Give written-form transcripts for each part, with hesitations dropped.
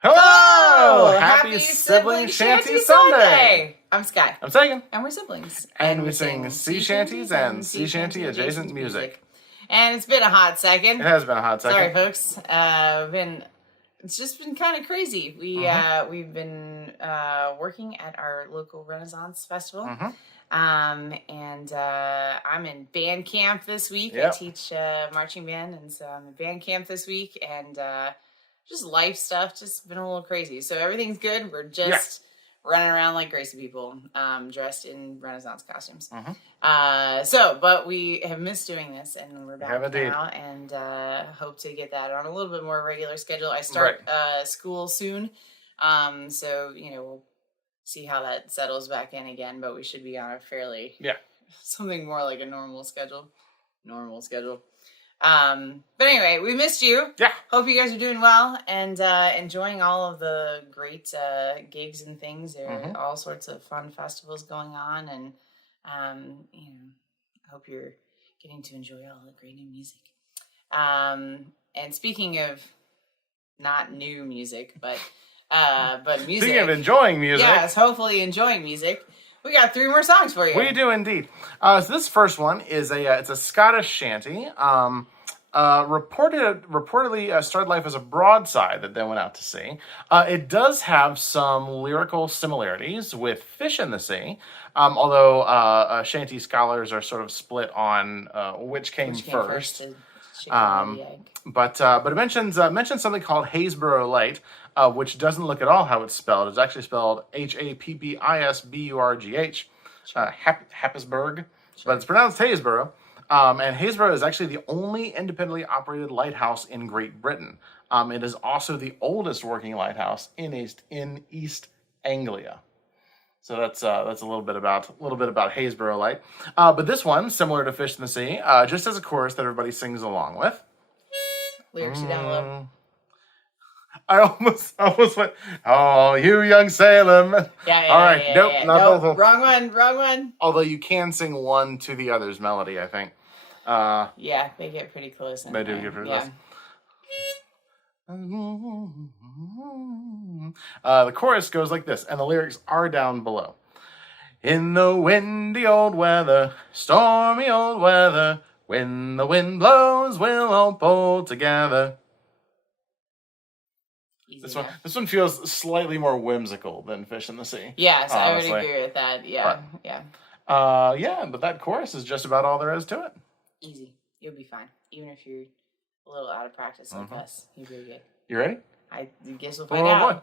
Hello! Happy Sibling Shanty Sunday! I'm Sky. I'm Sayin. And we're siblings. And we sing sea shanties and sea shanty adjacent music. And it's been a hot second. It has been a hot second. Sorry, folks. It's just been kind of crazy. We've been working at our local Renaissance Festival. I'm in band camp this week. Yep. I teach marching band, and so I'm in band camp this week, and just life stuff, just been a little crazy. So everything's good. We're just running around like crazy people, dressed in Renaissance costumes. But we have missed doing this, and we're back now, and hope to get that on a little bit more regular schedule. I start school soon, so we'll see how that settles back in again. But we should be on a fairly something more like a normal schedule. But anyway, we missed you. Yeah. Hope you guys are doing well and enjoying all of the great gigs and things. There are all sorts of fun festivals going on, and I hope you're getting to enjoy all the great new music. And speaking of not new music, but music. Speaking of enjoying music. Yes, hopefully enjoying music. We got 3 more songs for you. We do indeed. So this first one is it's a Scottish shanty. Reportedly started life as a broadside that then went out to sea. It does have some lyrical similarities with Fish in the Sea, although shanty scholars are sort of split on which came first. But it mentions something called Happisburgh Light, which doesn't look at all how it's spelled. It's actually spelled Happisburgh, Happisburgh, but it's pronounced Happisburgh. And Happisburgh is actually the only independently operated lighthouse in Great Britain. It is also the oldest working lighthouse in East Anglia. So that's a little bit about Happisburgh Light. But this one, similar to Fish in the Sea, just has a chorus that everybody sings along with. Lyrics down low. I almost went, oh, you young Salem. All right, nope, wrong one. Although you can sing one to the other's melody, I think. They get pretty close. They do get pretty close. The chorus goes like this, and the lyrics are down below. In the windy old weather, stormy old weather, when the wind blows, we'll all pull together. This one feels slightly more whimsical than Fish in the Sea. Yes, honestly. I would agree with that. But that chorus is just about all there is to it. Easy. You'll be fine. Even if you're a little out of practice like us, you'll be good. You ready? I guess we'll find out. Boy.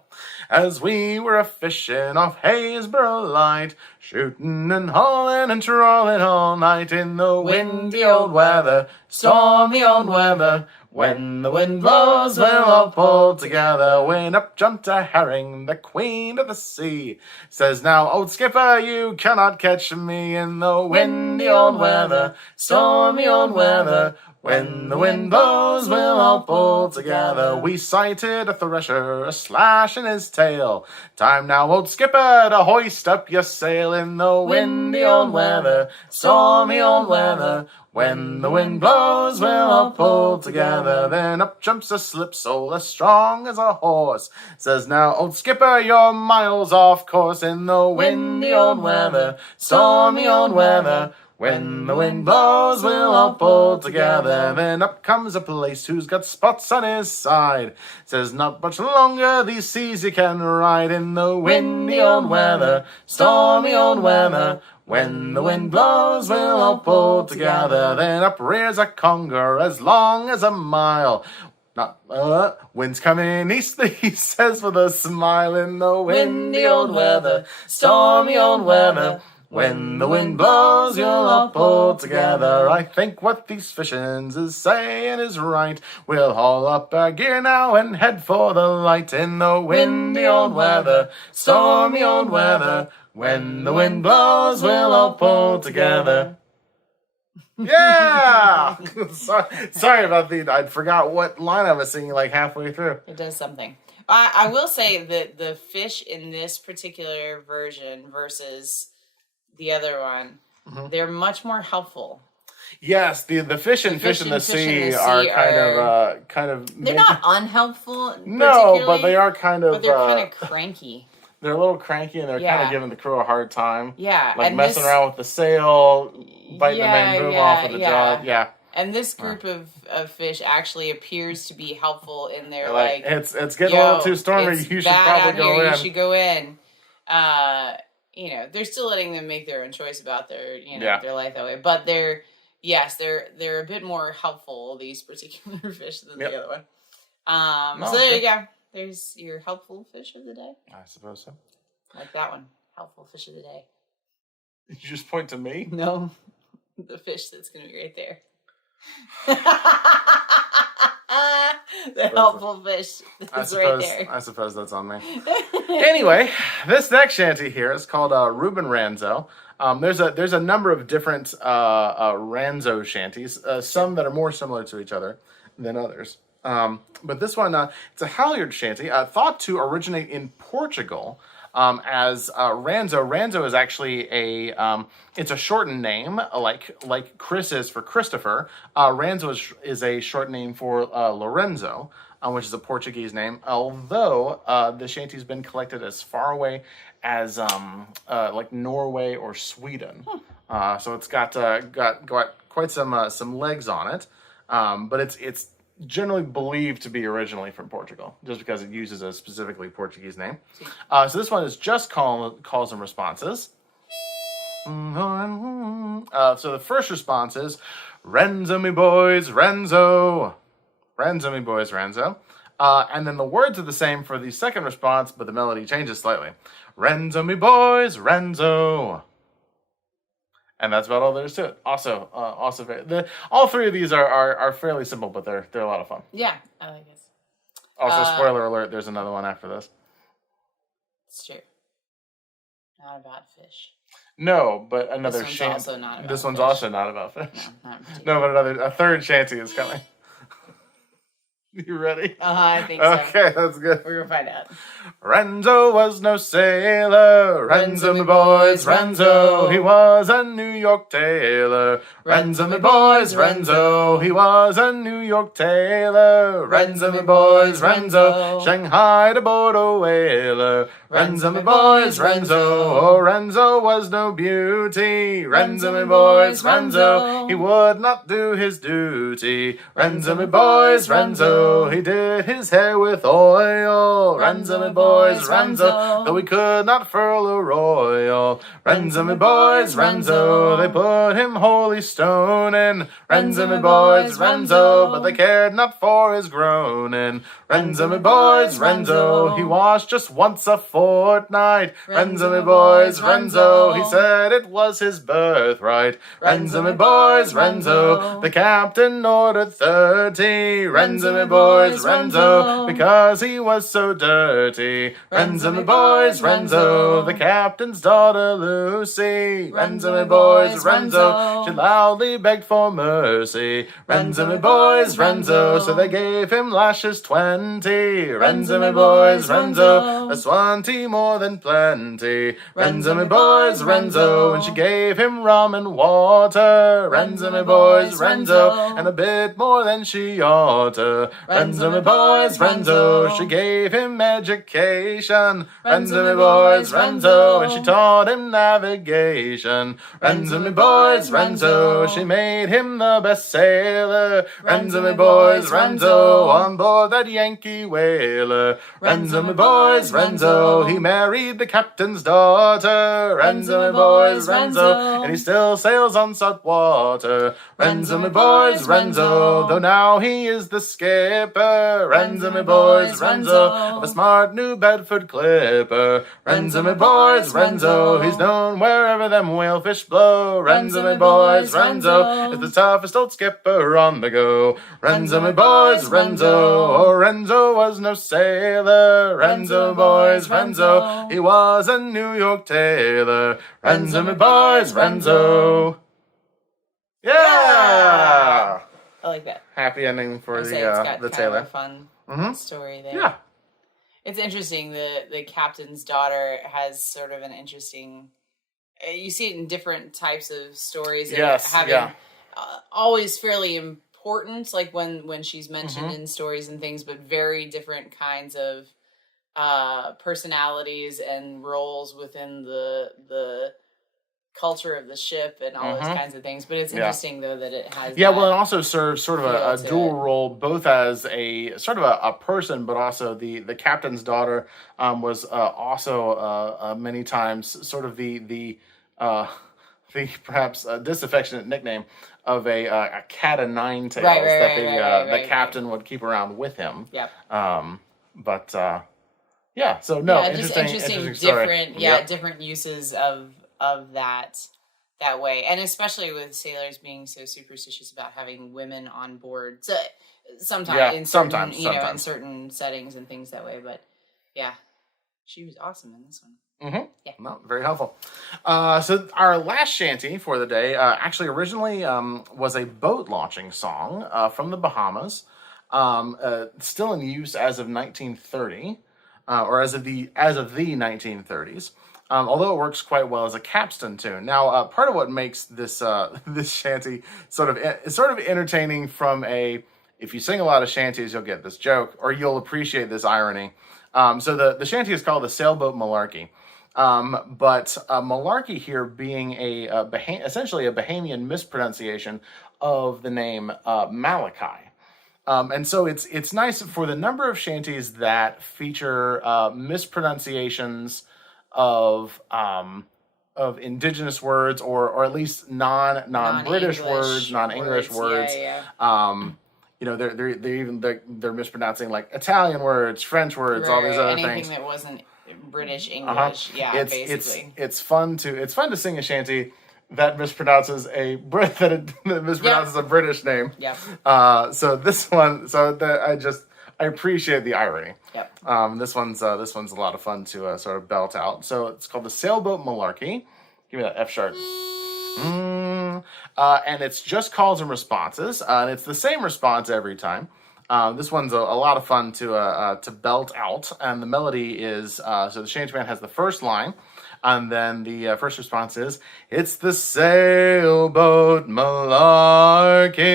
As we were a-fishing off Happisburgh Light, shooting and hauling and trawling all night in the windy old weather, stormy old weather. When the wind blows, we'll all pull together. When up jumped a herring, the queen of the sea, says, now, old skipper, you cannot catch me in the windy old weather, stormy old weather. When the wind blows, we'll all pull together. We sighted a thresher, a-slashin his tail. Time now, old skipper, to hoist up your sail in the windy old weather, stormy old weather. When the wind blows, we'll all pull together. Then up jumps a slipsole, as strong as a horse. Says, now, old skipper, you're miles off course in the windy old weather, stormy old weather. When the wind blows, we'll all pull together. Then up comes a plaice who's got spots on his side. Says, not much longer these seas you can ride in the windy old weather, stormy old weather. When the wind blows, we'll all pull together. Then up rears a conger as long as a mile. Wind's coming east, he says with a smile, in the windy old weather, stormy old weather. When the wind blows, you'll all pull together. I think what these fishins is saying is right. We'll haul up our gear now and head for the light in the windy old weather, stormy old weather. When the wind blows, we'll all pull together. Yeah! Sorry about I forgot what line I was singing like halfway through. It does something. I will say that the fish in this particular version versus the other one, they're much more helpful. Yes, the fish and fish in the sea are kind of. They're not unhelpful. No, but they are kind of. But they're kind of cranky. They're a little cranky, and they're kind of giving the crew a hard time. Yeah, like messing around with the sail, biting the main boom off with the jaw. Yeah. And this group of fish actually appears to be helpful in their it's getting a little too stormy. You should probably go in. You should go in. They're still letting them make their own choice about their their life that way, but they're a bit more helpful, these particular fish, than the other one. So there you go. There's your helpful fish of the day. I suppose so. Like that one, helpful fish of the day. Did you just point to me? No, the fish that's going to be right there. The helpful fish that's right there. I suppose that's on me. Anyway, this next shanty here is called Ruben Ranzo. There's a number of different Ranzo shanties, some that are more similar to each other than others. But this one, it's a halyard shanty, thought to originate in Portugal. As Ranzo. Ranzo is actually it's a shortened name, like Chris is for Christopher. Ranzo is a short name for Lorenzo, which is a Portuguese name. Although the shanty's been collected as far away as like Norway or Sweden, so it's got quite some legs on it. But it's generally believed to be originally from Portugal, just because it uses a specifically Portuguese name. So this one is just calls and responses. So the first response is, Renzo me boys, Renzo. Renzo me boys, Renzo. And then the words are the same for the second response, but the melody changes slightly. Renzo me boys, Renzo. And that's about all there is to it. Also all three of these are fairly simple, but they're a lot of fun. Yeah, I like this. Also, spoiler alert: there's another one after this. It's true. Not about fish. No, but another this shanty. Also not about this one's fish. Also not about fish. No, not but a third shanty is coming. You ready? I think so. Okay, that's good. We're gonna find out. Renzo was no sailor, Renzo me boys, Renzo, he was a New York tailor. Renzo me boys, Renzo, he was a New York tailor. Renzo me boys, Renzo, Shanghai to board a whaler. Renzo me boys, Renzo, oh Renzo was no beauty. Renzo me boys, Renzo, he would not do his duty. Renzo me boys, Renzo, he did his hair with oil. Renzo me boys, Renzo, though he could not furl a royal. Renzo me boys, Renzo, they put him holy stoning. Renzo me boys, Renzo, but they cared not for his groaning. Renzo me boys, Renzo, he washed just once a fortnight. Renzo me boys, Renzo, he said it was his birthright. Renzo me boys, Renzo, the captain ordered 30. Renzo me boys, Renzo, because he was so dirty. Renzo me boys, Renzo, the captain's daughter Lucy. Renzo me boys, Renzo, she loudly begged for mercy. Renzo me boys, Renzo, so they gave him lashes 20. Renzo me boys, Renzo, that's 20 more than plenty. Renzo me boys, Renzo, and she gave him rum and water. Renzo me boys, Renzo, and a bit more than she oughta. Renzo me boys, Renzo, she gave him education. Renzo me boys, Renzo, and she taught him navigation. Renzo me boys, Renzo, she made him the best sailor. Renzo me boys, Renzo, on board that Yankee whaler. Renzo me boys, Renzo, he married the captain's daughter. Renzo me boys, Renzo, and he still sails on salt water. Renzo me boys, Renzo, though now he is the skipper. Renzo me boys, Renzo, of a smart New Bedford clipper. Renzo me boys, Renzo, he's known wherever them whalefish blow. Renzo me boys, Renzo, is the toughest old skipper on the go. Renzo me boys, Renzo, oh Renzo was no sailor. Renzo boys, Renzo, he was a New York tailor. Renzo me boys, Renzo. Yeah! I like that. Happy ending for the tailor. kind of a fun story there. Yeah. It's interesting. The captain's daughter has sort of an interesting. You see it in different types of stories. Yes. always fairly important, like when she's mentioned in stories and things, but very different kinds of personalities and roles within the culture of the ship and all those kinds of things. But it's interesting though that it has well, it also serves sort of a dual it. role, both as a sort of a person, but also the captain's daughter was also many times sort of the perhaps disaffectionate nickname of a cat of nine tails that the captain would keep around with him. Yep. But so no, interesting different different uses of that way, and especially with sailors being so superstitious about having women on board. So sometimes in certain settings and things that way. But she was awesome in this one. Yeah, no, very helpful. So our last shanty for the day actually originally was a boat launching song from the Bahamas, still in use as of 1930, or as of the 1930s. Although it works quite well as a capstan tune. Now, part of what makes this this shanty sort of entertaining from if you sing a lot of shanties, you'll get this joke, or you'll appreciate this irony. So the shanty is called the Sailboat Malarkey. But Malarkey here being essentially a Bahamian mispronunciation of the name Malachi. And so it's nice for the number of shanties that feature mispronunciations of indigenous words or at least non-British words, non-English words. They're mispronouncing like Italian words, French words, all these other things. Anything that wasn't British English. Basically. It's fun to sing a shanty that mispronounces a British name. Yep. So this one, I appreciate the irony. Yep. This one's a lot of fun to sort of belt out. So it's called the Sailboat Malarkey. Give me that F sharp. And it's just calls and responses, and it's the same response every time. This one's a lot of fun to belt out, and the melody is so the shantyman has the first line, and then the first response is, "It's the Sailboat Malarkey."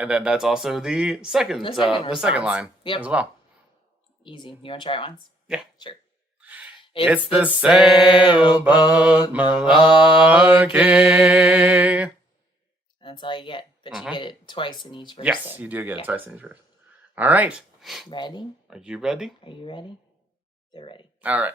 And then that's also the second line as well. Easy. You want to try it once? Yeah. Sure. It's the Sailboat Malarkey. That's all you get. But you get it twice in each verse. Yes, you do get it twice in each verse. All right. Ready? Are you ready? Are you ready? They're ready. All right.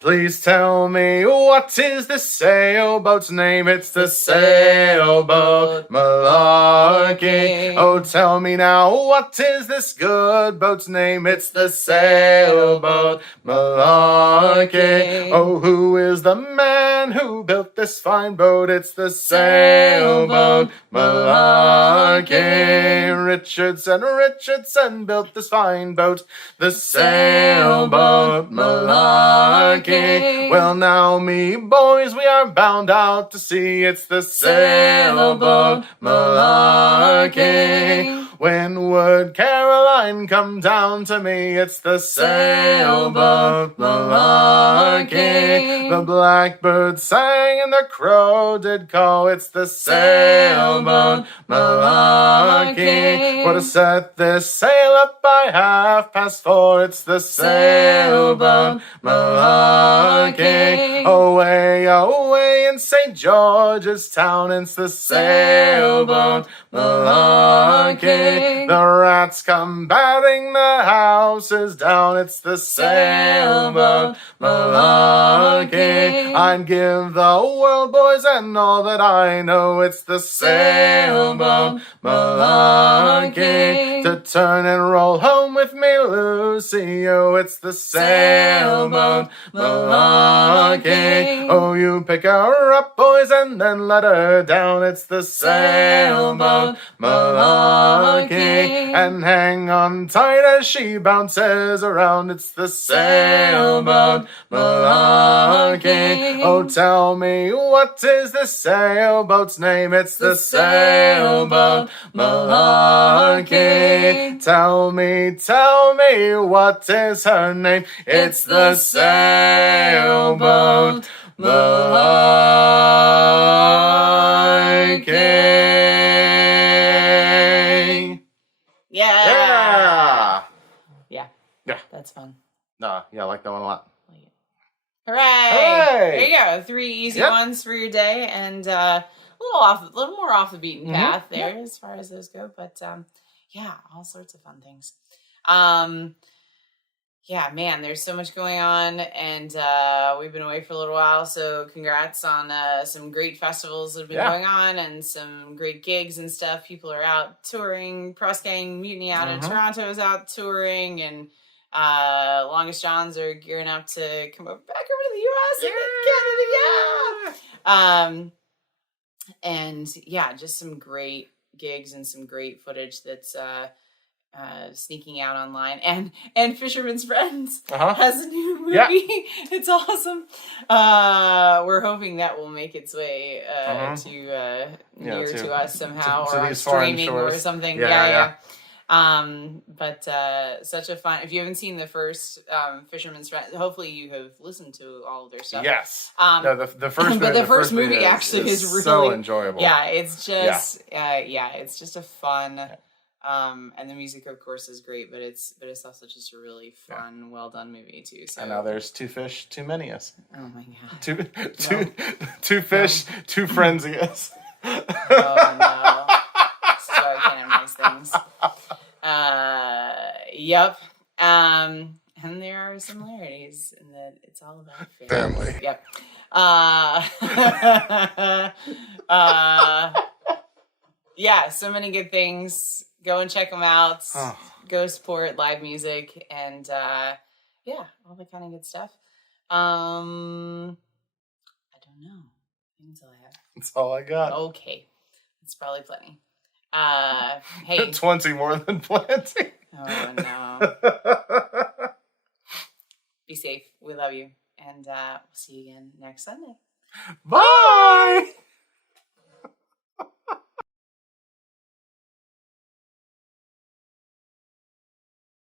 Please tell me, what is the sailboat's name? It's the Sailboat Malarkey. Oh, tell me now, what is this good boat's name? It's the Sailboat Malarkey. Oh, who is the man who built this fine boat? It's the Sailboat Malarkey. Richardson built this fine boat. The Sailboat Malarkey. Well, now, me boys, we are bound out to sea. It's the Sailboat Malarkey. When would Caroline come down to me? It's the Sailboat Malarkey. The blackbird sang and the crow did call. It's the Sailboat Malarkey. For to set this sail up by 4:30. It's the Sailboat Malarkey. Away, away in St. George's Town. It's the Sailboat Malarkey. The rats come batting the houses down. It's the Sailboat Malarkey. I'd give the world, boys, and all that I know. It's the Sailboat Malarkey. To turn and roll home with me, Lucy. Oh, it's the Sailboat Malarkey. Oh, you pick her up, boys, and then let her down. It's the Sailboat Malarkey. And hang on tight as she bounces around. It's the Sailboat Malarkey. Oh, tell me, what is the sailboat's name? It's the Sailboat Malarkey. Tell me, what is her name? It's the Sailboat Malarkey. Yeah. Yeah. That's fun. Yeah, I like that one a lot. Hooray! Hooray! There you go. 3 easy ones for your day, and a little more off the beaten path there as far as those go. But yeah, all sorts of fun things. Yeah, man, there's so much going on, and we've been away for a little while. So congrats on some great festivals that have been going on, and some great gigs and stuff. People are out touring. Press Gang Mutiny out in Toronto is out touring, and Longest Johns are gearing up to come back over to the U.S. and Canada. And yeah, just some great gigs and some great footage that's sneaking out online. And Fisherman's Friends has a new movie. It's awesome. We're hoping that will make its way to near to us somehow, or on streaming or something. But such a fun. If you haven't seen the first Fisherman's Friends, hopefully you have listened to all of their stuff. Yes. No, the first. But the first movie actually is really so enjoyable. Yeah, it's just it's just a fun. And the music, of course, is great, but it's also just a really fun, well done movie too. So. And now there's 2 fish, too many us. Oh my god. Two fish, 2 frenzies. Oh no. This is why we can't have nice things. Yep. And there are similarities in that it's all about family. Yep. Yeah, so many good things. Go and check them out. Go support live music and all that kind of good stuff. I don't know. That's all I have. That's all I got. Okay. That's probably plenty. Hey. 20 more than plenty. Oh no. Be safe. We love you. And we'll see you again next Sunday. Bye!